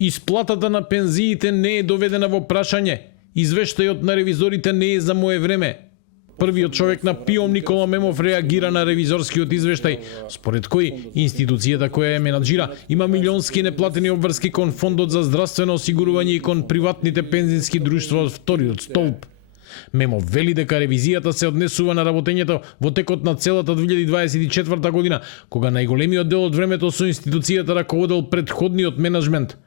Исплатата на пензиите не е доведена во прашање. Извештајот на ревизорите не е за мое време. Првиот човек на ПИОМ Никола Мемов реагира на ревизорскиот извештај, според кој институцијата која ја менаџира има милионски неплатени обврски кон Фондот за здравствено осигурување и кон приватните пензински друштва од вториот столб. Мемов вели дека ревизијата се однесува на работењето во текот на целата 2024 година, кога најголемиот дел од времето со институцијата раководел претходниот менаџмент.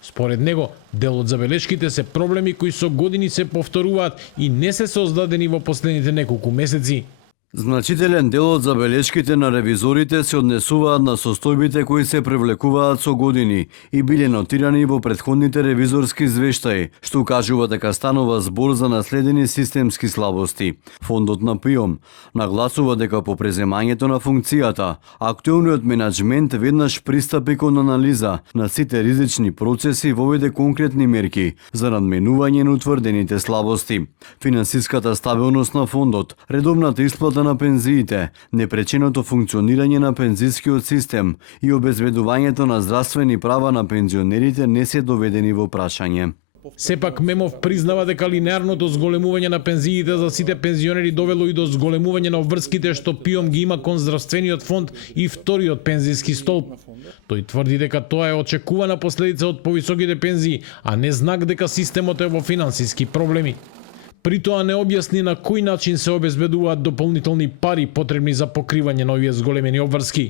Според него, дел од забелешките се проблеми кои со години се повторуваат и не се создадени во последните неколку месеци. Значителен дел од забелешките на ревизорите се однесуваат на состојбите кои се привлекуваат со години и биле нотирани во претходните ревизорски извештаи, што кажува дека станува збор за наследени системски слабости. Фондот на ПИОМ нагласува дека по преземањето на функцијата, актуелниот менаџмент веднаш пристапи кон анализа на сите ризични процеси и воведе конкретни мерки за надменување на утврдените слабости. Финансиската стабилност на фондот, редовната исплата на пензиите, непреченото функционирање на пензискиот систем и обезбедувањето на здравствени права на пензионерите не се доведени во прашање. Сепак Мемов признава дека линеарното зголемување на пензиите за сите пензионери довело и до зголемување на обврските што ПИОМ ги има кон здравствениот фонд и вториот пензиски столб. Тој тврди дека тоа е очекувана последица од повисоките пензии, а не знак дека системот е во финансиски проблеми. При тоа не објасни на кој начин се обезбедуваат дополнителни пари потребни за покривање на овие зголемени обврски.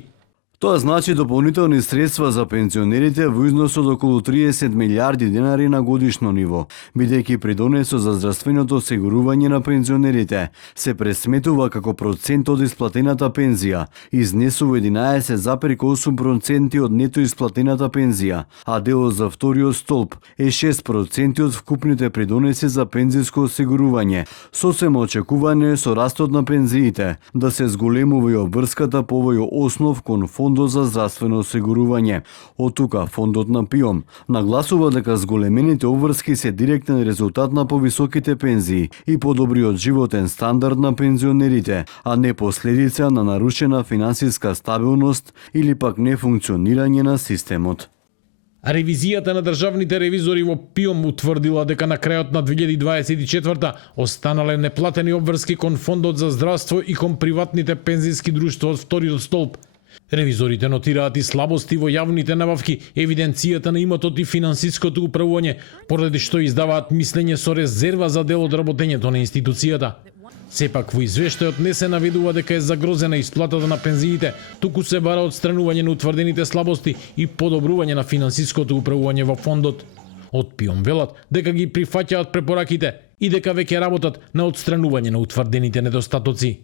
Тоа значи дополнителни средства за пензионерите во износ од околу 30 милиарди денари на годишно ниво, бидејќи придонесот за здравственото осигурување на пензионерите се пресметува како процент од исплатената пензија, изнесува 11,8% од нето исплатената пензија, а делот за вториот столб е 6% од вкупните придонеси за пензиско осигурување. Сосема очекувано е со растот на пензиите да се зголемува и обврската по овој основ кон Фондот за здравствено осигурување. Од тука Фондот на ПИОМ нагласува дека зголемените обврски се директен резултат на повисоките пензии и подобриот животен стандард на пензионерите, а не последица на нарушена финансиска стабилност или пак нефункционирање на системот. Ревизијата на државните ревизори во ПИОМ утврдила дека на крајот на 2024 останале неплатени обврски кон Фондот за здравство и кон приватните пензиски друштва од вториот столб. Ревизорите нотираат и слабости во јавните набавки, евиденцијата на имотот и финансиското управување, поради што издаваат мислење со резерва за дел од работењето на институцијата. Сепак во извештајот не се наведува дека е загрозена исплатата на пензиите, туку се бара отстранување на утврдените слабости и подобрување на финансиското управување во фондот. Од ПИОМ велат дека ги прифаќаат препораките и дека веќе работат на отстранување на утврдените недостатоци.